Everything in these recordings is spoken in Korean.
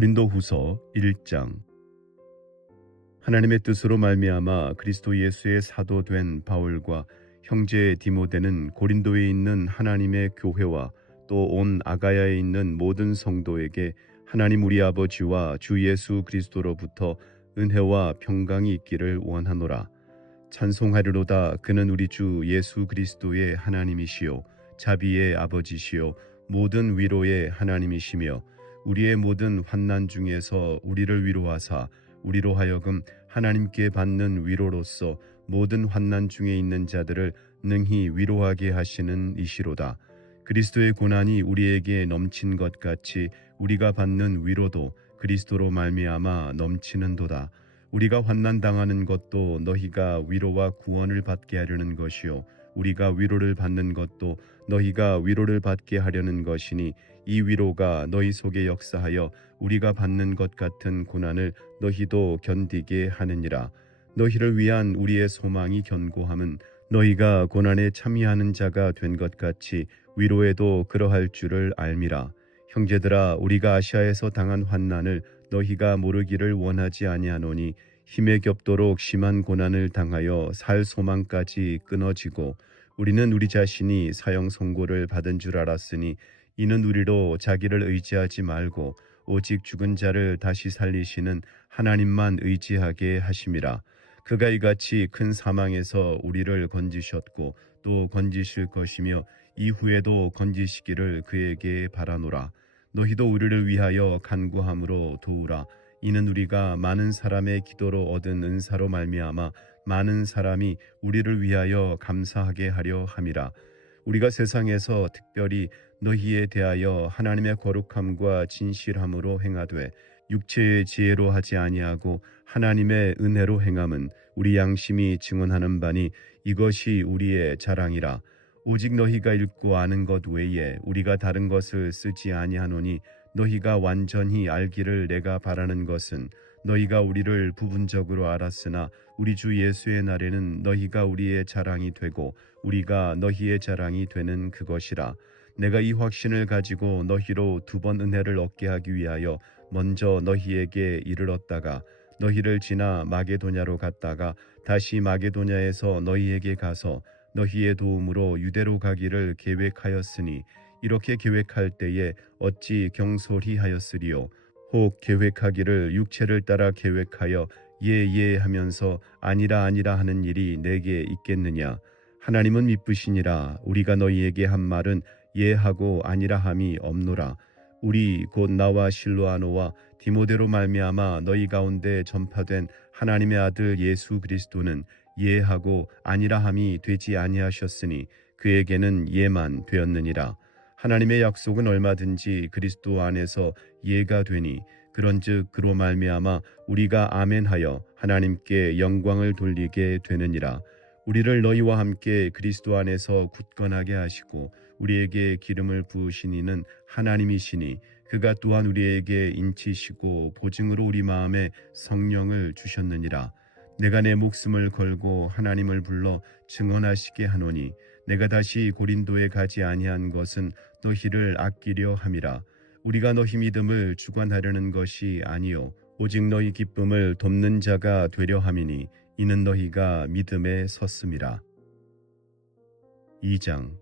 고린도후서 1장. 하나님의 뜻으로 말미암아 그리스도 예수의 사도 된 바울과 형제 디모데는 고린도에 있는 하나님의 교회와 또 온 아가야에 있는 모든 성도에게 하나님 우리 아버지와 주 예수 그리스도로부터 은혜와 평강이 있기를 원하노라. 찬송하리로다. 그는 우리 주 예수 그리스도의 하나님이시요 자비의 아버지시요 모든 위로의 하나님이시며 우리의 모든 환난 중에서 우리를 위로하사 우리로 하여금 하나님께 받는 위로로서 모든 환난 중에 있는 자들을 능히 위로하게 하시는 이시로다. 그리스도의 고난이 우리에게 넘친 것 같이 우리가 받는 위로도 그리스도로 말미암아 넘치는도다. 우리가 환난 당하는 것도 너희가 위로와 구원을 받게 하려는 것이요 우리가 위로를 받는 것도 너희가 위로를 받게 하려는 것이니 이 위로가 너희 속에 역사하여 우리가 받는 것 같은 고난을 너희도 견디게 하느니라. 너희를 위한 우리의 소망이 견고함은 너희가 고난에 참여하는 자가 된 것 같이 위로에도 그러할 줄을 알미라. 형제들아, 우리가 아시아에서 당한 환난을 너희가 모르기를 원하지 아니하노니 힘에 겹도록 심한 고난을 당하여 살 소망까지 끊어지고 우리는 우리 자신이 사형 선고를 받은 줄 알았으니 이는 우리로 자기를 의지하지 말고 오직 죽은 자를 다시 살리시는 하나님만 의지하게 하심이라. 그가 이같이 큰 사망에서 우리를 건지셨고 또 건지실 것이며 이후에도 건지시기를 그에게 바라노라. 너희도 우리를 위하여 간구함으로 도우라. 이는 우리가 많은 사람의 기도로 얻은 은사로 말미암아 많은 사람이 우리를 위하여 감사하게 하려 함이라. 우리가 세상에서 특별히 너희에 대하여 하나님의 거룩함과 진실함으로 행하되 육체의 지혜로 하지 아니하고 하나님의 은혜로 행함은 우리 양심이 증언하는 바니 이것이 우리의 자랑이라. 오직 너희가 읽고 아는 것 외에 우리가 다른 것을 쓰지 아니하노니 너희가 완전히 알기를 내가 바라는 것은 너희가 우리를 부분적으로 알았으나 우리 주 예수의 날에는 너희가 우리의 자랑이 되고 우리가 너희의 자랑이 되는 그것이라. 내가 이 확신을 가지고 너희로 두 번 은혜를 얻게 하기 위하여 먼저 너희에게 이르렀다가 너희를 지나 마게도냐로 갔다가 다시 마게도냐에서 너희에게 가서 너희의 도움으로 유대로 가기를 계획하였으니 이렇게 계획할 때에 어찌 경솔히 하였으리요. 혹 계획하기를 육체를 따라 계획하여 예 하면서 아니라 하는 일이 내게 있겠느냐. 하나님은 미쁘시니라. 우리가 너희에게 한 말은 예하고 아니라 함이 없노라. 우리 곧 나와 실로아노와 디모데로 말미암아 너희 가운데 전파된 하나님의 아들 예수 그리스도는 예하고 아니라 함이 되지 아니하셨으니 그에게는 예만 되었느니라. 하나님의 약속은 얼마든지 그리스도 안에서 예가 되니 그런즉 그로 말미암아 우리가 아멘하여 하나님께 영광을 돌리게 되느니라. 우리를 너희와 함께 그리스도 안에서 굳건하게 하시고 우리에게 기름을 부으신 이는 하나님이시니 그가 또한 우리에게 인치시고 보증으로 우리 마음에 성령을 주셨느니라. 내가 내 목숨을 걸고 하나님을 불러 증언하시게 하노니 내가 다시 고린도에 가지 아니한 것은 너희를 아끼려 함이라. 우리가 너희 믿음을 주관하려는 것이 아니요 오직 너희 기쁨을 돕는 자가 되려 함이니 이는 너희가 믿음에 섰음이라. 2장.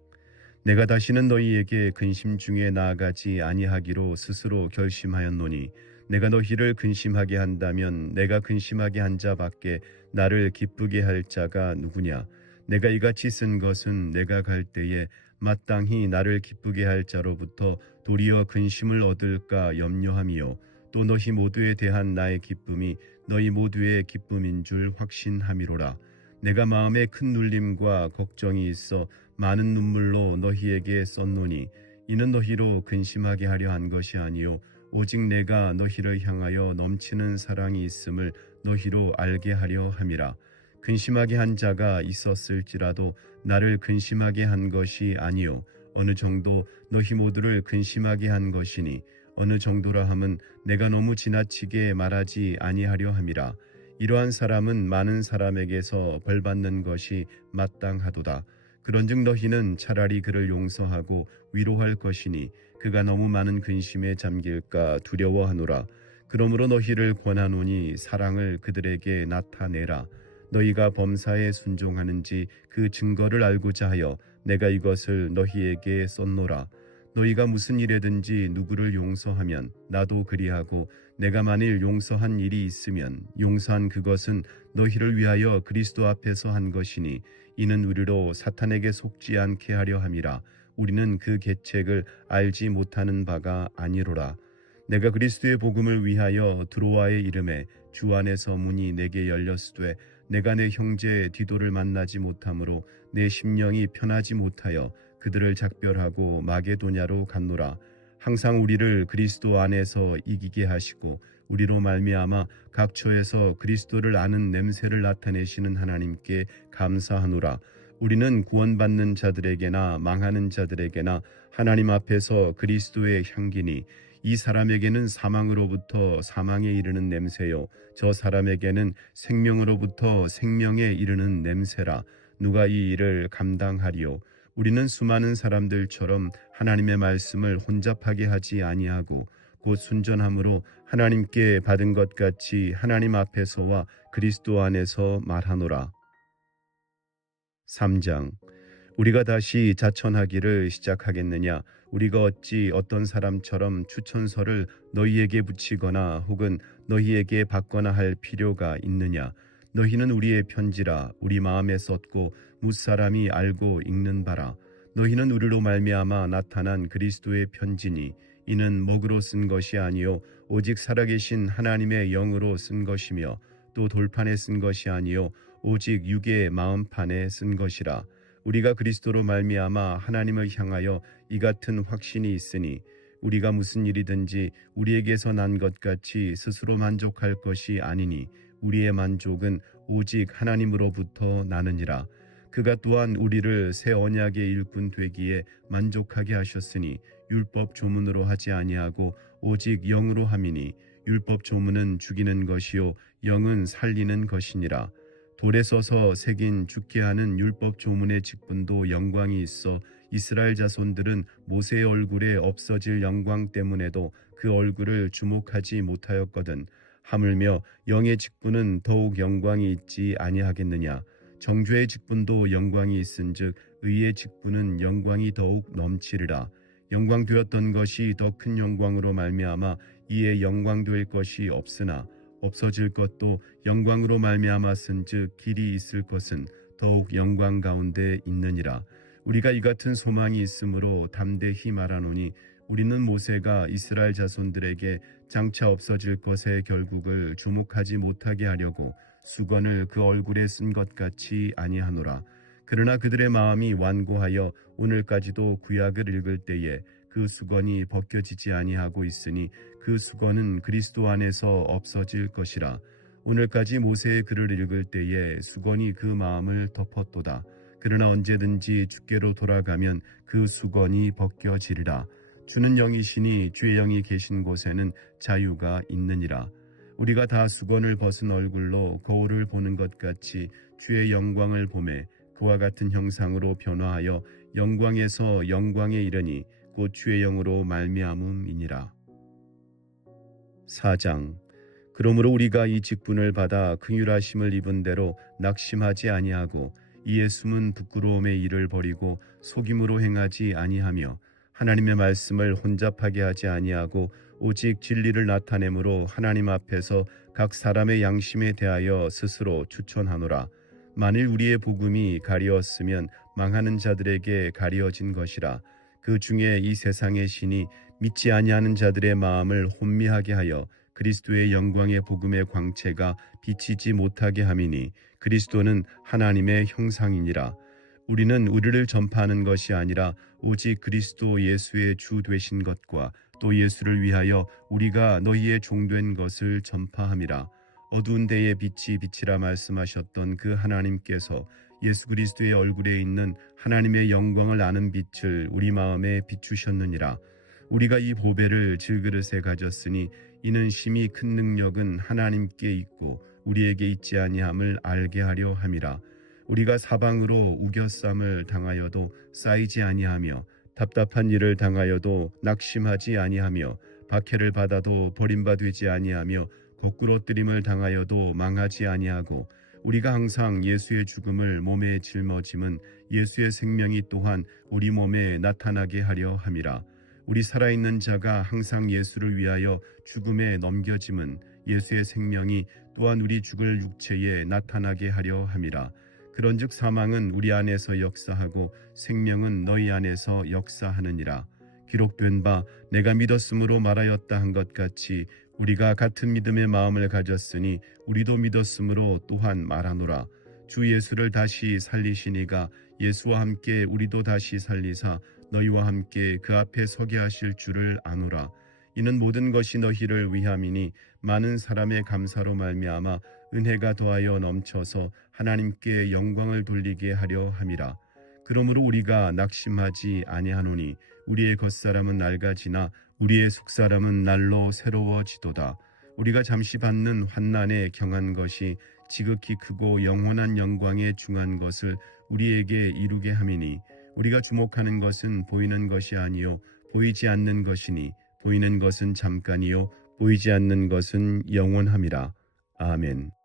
내가 다시는 너희에게 근심 중에 나아가지 아니하기로 스스로 결심하였노니 내가 너희를 근심하게 한다면 내가 근심하게 한 자밖에 나를 기쁘게 할 자가 누구냐. 내가 이같이 쓴 것은 내가 갈 때에 마땅히 나를 기쁘게 할 자로부터 도리어 근심을 얻을까 염려함이요 또 너희 모두에 대한 나의 기쁨이 너희 모두의 기쁨인 줄 확신함이로라. 내가 마음에 큰 눌림과 걱정이 있어 많은 눈물로 너희에게 썼노니 이는 너희로 근심하게 하려 한 것이 아니요 오직 내가 너희를 향하여 넘치는 사랑이 있음을 너희로 알게 하려 함이라. 근심하게 한 자가 있었을지라도 나를 근심하게 한 것이 아니요 어느 정도 너희 모두를 근심하게 한 것이니 어느 정도라 함은 내가 너무 지나치게 말하지 아니하려 함이라. 이러한 사람은 많은 사람에게서 벌받는 것이 마땅하도다. 그런즉 너희는 차라리 그를 용서하고 위로할 것이니 그가 너무 많은 근심에 잠길까 두려워하노라. 그러므로 너희를 권하노니 사랑을 그들에게 나타내라. 너희가 범사에 순종하는지 그 증거를 알고자 하여 내가 이것을 너희에게 썼노라. 너희가 무슨 일에든지 누구를 용서하면 나도 그리하고 내가 만일 용서한 일이 있으면 용서한 그것은 너희를 위하여 그리스도 앞에서 한 것이니 이는 우리로 사탄에게 속지 않게 하려 함이라. 우리는 그 계책을 알지 못하는 바가 아니로라. 내가 그리스도의 복음을 위하여 드로아의 이름에 주 안에서 문이 내게 열렸으되 내가 내 형제 디도를 만나지 못하므로 내 심령이 편하지 못하여 그들을 작별하고 마게도냐로 갔노라. 항상 우리를 그리스도 안에서 이기게 하시고 우리로 말미암아 각처에서 그리스도를 아는 냄새를 나타내시는 하나님께 감사하노라. 우리는 구원받는 자들에게나 망하는 자들에게나 하나님 앞에서 그리스도의 향기니 이 사람에게는 사망으로부터 사망에 이르는 냄새요 저 사람에게는 생명으로부터 생명에 이르는 냄새라. 누가 이 일을 감당하리요? 우리는 수많은 사람들처럼 하나님의 말씀을 혼잡하게 하지 아니하고 곧 순전함으로 하나님께 받은 것 같이 하나님 앞에서와 그리스도 안에서 말하노라. 3장. 우리가 다시 자천하기를 시작하겠느냐? 우리가 어찌 어떤 사람처럼 추천서를 너희에게 붙이거나 혹은 너희에게 받거나 할 필요가 있느냐? 너희는 우리의 편지라 우리 마음에 썼고 무사람이 알고 읽는 바라. 너희는 우리로 말미암아 나타난 그리스도의 편지니 이는 먹으로 쓴 것이 아니요 오직 살아계신 하나님의 영으로 쓴 것이며 또 돌판에 쓴 것이 아니요 오직 육의 마음판에 쓴 것이라. 우리가 그리스도로 말미암아 하나님을 향하여 이 같은 확신이 있으니 우리가 무슨 일이든지 우리에게서 난 것 같이 스스로 만족할 것이 아니니 우리의 만족은 오직 하나님으로부터 나느니라. 그가 또한 우리를 새 언약의 일꾼 되기에 만족하게 하셨으니 율법 조문으로 하지 아니하고 오직 영으로 함이니 율법 조문은 죽이는 것이요 영은 살리는 것이니라. 돌에 써서 새긴 죽게 하는 율법 조문의 직분도 영광이 있어 이스라엘 자손들은 모세의 얼굴에 없어질 영광 때문에도 그 얼굴을 주목하지 못하였거든. 하물며 영의 직분은 더욱 영광이 있지 아니하겠느냐? 정죄의 직분도 영광이 있은즉 의의 직분은 영광이 더욱 넘치리라. 영광되었던 것이 더 큰 영광으로 말미암아 이에 영광될 것이 없으나 없어질 것도 영광으로 말미암았은즉 길이 있을 것은 더욱 영광 가운데 있느니라. 우리가 이 같은 소망이 있으므로 담대히 말하노니 우리는 모세가 이스라엘 자손들에게 장차 없어질 것의 결국을 주목하지 못하게 하려고 수건을 그 얼굴에 쓴 것 같이 아니하노라. 그러나 그들의 마음이 완고하여 오늘까지도 구약을 읽을 때에 그 수건이 벗겨지지 아니하고 있으니 그 수건은 그리스도 안에서 없어질 것이라. 오늘까지 모세의 글을 읽을 때에 수건이 그 마음을 덮었도다. 그러나 언제든지 주께로 돌아가면 그 수건이 벗겨지리라. 주는 영이시니 주의 영이 계신 곳에는 자유가 있느니라. 우리가 다 수건을 벗은 얼굴로 거울을 보는 것 같이 주의 영광을 보매 그와 같은 형상으로 변화하여 영광에서 영광에 이르니 곧 주의 영으로 말미암음이니라. 4장. 그러므로 우리가 이 직분을 받아 긍휼하심을 입은 대로 낙심하지 아니하고 이에 숨은 부끄러움의 일을 버리고 속임으로 행하지 아니하며 하나님의 말씀을 혼잡하게 하지 아니하고 오직 진리를 나타내므로 하나님 앞에서 각 사람의 양심에 대하여 스스로 추천하노라. 만일 우리의 복음이 가리었으면 망하는 자들에게 가리어진 것이라. 그 중에 이 세상의 신이 믿지 아니하는 자들의 마음을 혼미하게 하여 그리스도의 영광의 복음의 광채가 비치지 못하게 함이니 그리스도는 하나님의 형상이니라. 우리는 우리를 전파하는 것이 아니라 오직 그리스도 예수의 주 되신 것과 또 예수를 위하여 우리가 너희의 종된 것을 전파함이라. 어두운 데에 빛이 빛이라 말씀하셨던 그 하나님께서 예수 그리스도의 얼굴에 있는 하나님의 영광을 아는 빛을 우리 마음에 비추셨느니라. 우리가 이 보배를 질그릇에 가졌으니 이는 심히 큰 능력은 하나님께 있고 우리에게 있지 아니함을 알게 하려 함이라. 우리가 사방으로 우겨쌈을 당하여도 쌓이지 아니하며 답답한 일을 당하여도 낙심하지 아니하며 박해를 받아도 버림받지 아니하며 거꾸로 뜨림을 당하여도 망하지 아니하고 우리가 항상 예수의 죽음을 몸에 짊어짐은 예수의 생명이 또한 우리 몸에 나타나게 하려 함이라. 우리 살아있는 자가 항상 예수를 위하여 죽음에 넘겨짐은 예수의 생명이 또한 우리 죽을 육체에 나타나게 하려 함이라. 그런즉 사망은 우리 안에서 역사하고 생명은 너희 안에서 역사하느니라. 기록된 바 내가 믿었으므로 말하였다 한 것 같이 우리가 같은 믿음의 마음을 가졌으니 우리도 믿었으므로 또한 말하노라. 주 예수를 다시 살리시니가 예수와 함께 우리도 다시 살리사 너희와 함께 그 앞에 서게 하실 줄을 아노라. 이는 모든 것이 너희를 위함이니 많은 사람의 감사로 말미암아 은혜가 더하여 넘쳐서 하나님께 영광을 돌리게 하려 함이라. 그러므로 우리가 낙심하지 아니하노니 우리의 겉사람은 낡아지나 우리의 속사람은 날로 새로워지도다. 우리가 잠시 받는 환난에 경한 것이 지극히 크고 영원한 영광에 중한 것을 우리에게 이루게 함이니 우리가 주목하는 것은 보이는 것이 아니요 보이지 않는 것이니 보이는 것은 잠깐이요 보이지 않는 것은 영원함이라. 아멘.